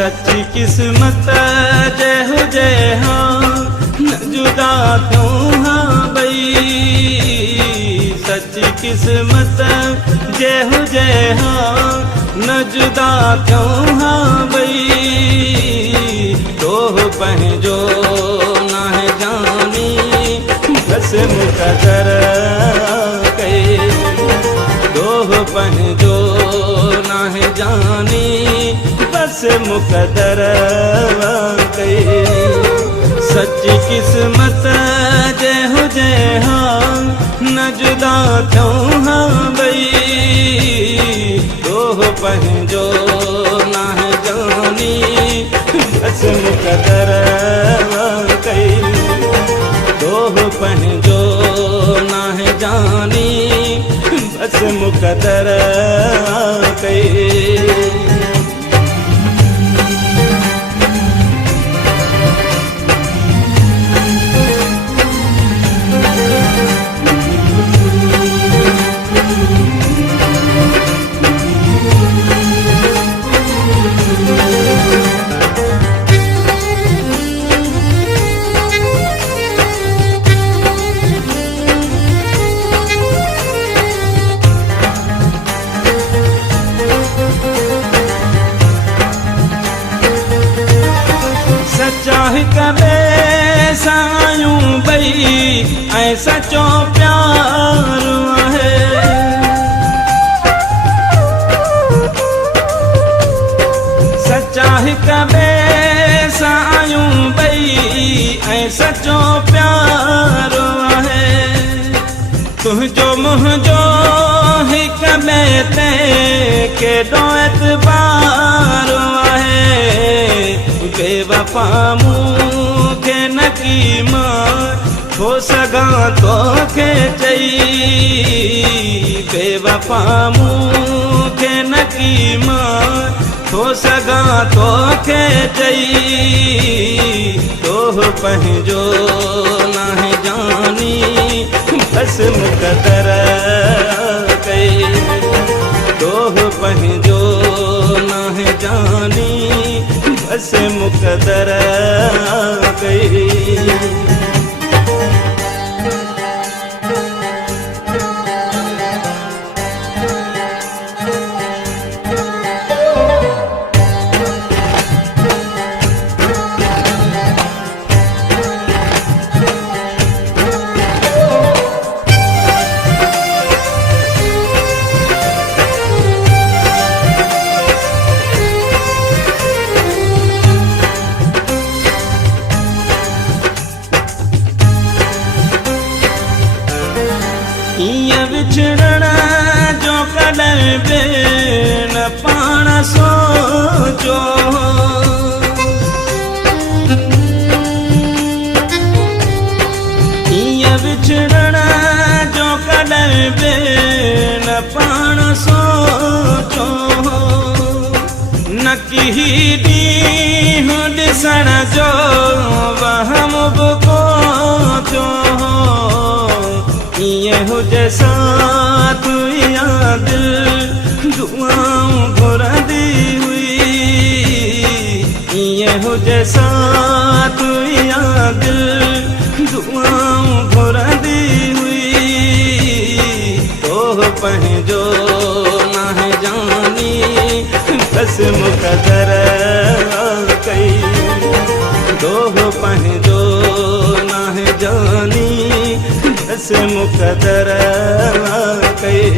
सच्ची किस्मत जय हो जय हाँ, न जुदा क्यों हाँ बई। सच्ची किस्मत जय हो जय हाँ, न जुदा क्यों हाँ बई। दोह पहजो ना है जानी बस मुकदर कई। दोह पहजो ना है जानी बस मुकदर कई। सच्ची किस्मत जय हो जय हाँ, न जुदा क्यों हाँ बई। दोह पहजो ना है जानी बस मुकदर कई। दोह पहजो ना है जानी बस मुकदर कई। चाहे कबे सायूं बई ऐसा सचो प्यार है। सच्चा ही कबे सायूं बई ऐसा सचो प्यार है। तुझो मुझो ही कबे ते केॾो एतबार है। बेवफा मूंखे न की मां हो सघां तोखे चई। बेवफा मूंखे न की मां हो सघां तोखे चई। तोह पंहिंजो नाहे जानी बस मुक़दर कई। तोह पंहिंजो नाहे जानी बस मुक़दर कई। ईअं विछड़ण जो कॾहिं बि न पाण सोचो। ईअं विछड़ण जो कॾहिं बि न पाण सोचो। न की ॾींहुं ॾिसण जो वहम बि कोचो। ईअं हुजे साथ या दिल दुआऊं घुरंदी हुई। ईअं हुजे साथ या दिल दुआऊं घुरंदी हुई। तोह पंहिंजो नाहे जानी बस मुक़दर कई। तोह पंहिंजो नाहे जानी बस मुक़दर कई।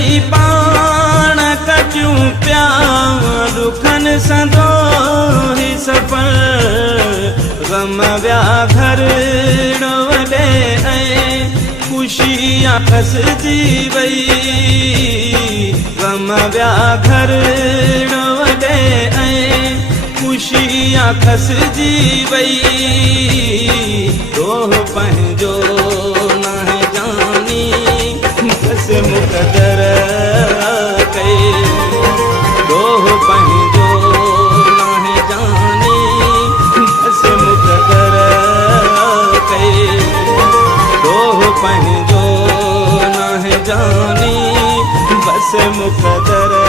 ॿई पाण कटियूं पिया दुखनि संदो ही सफ़र ग़म विया घर वॾे ऐं ख़ुशियां खसिजी वई ग़म विया घर वॾे ऐं ख़ुशियां खसिजी वई रोह पंहिंजो न जानी बस मुक़दर कई रोह पंहिंजो न जानी बस मुक़दर कई रोह पंहिंजो न जानी बस मुक़दर